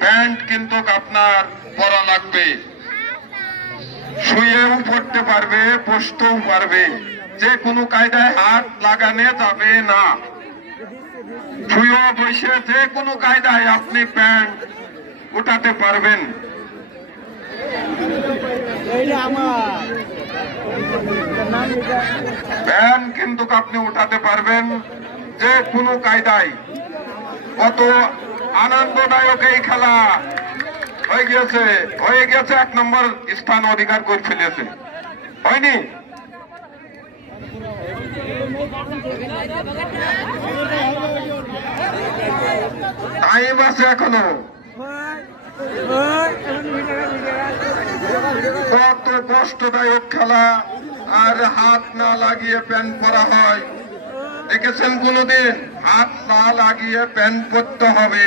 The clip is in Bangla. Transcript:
প্যান্ট কিন্তু আপনার পরা লাগবে। শুয়েও পড়তে পারবে, বসতেও পারবে। যে কোনো কায়দায় হাত লাগানো যাবে না। শুয়েও বসে যে কোনো কায়দায় আপনি প্যান্ট উঠাতে পারবেন। ভ্যান কিন্তু আপনি উঠাতে পারবেন যে কোনো কায়দায়। কত আনন্দদায়ক এই খেলা হয়ে গিয়েছে, হয়ে গেছে এক নম্বর স্থান অধিকার করে ফেলেছে। হয়নি? টাইম আছে এখনও। কত কষ্টদায়ক খেলা, আর হাত না লাগিয়ে প্যান করা হয়। দেখেছেন কোনোদিন হাত না লাগিয়ে প্যান পরতে হবে।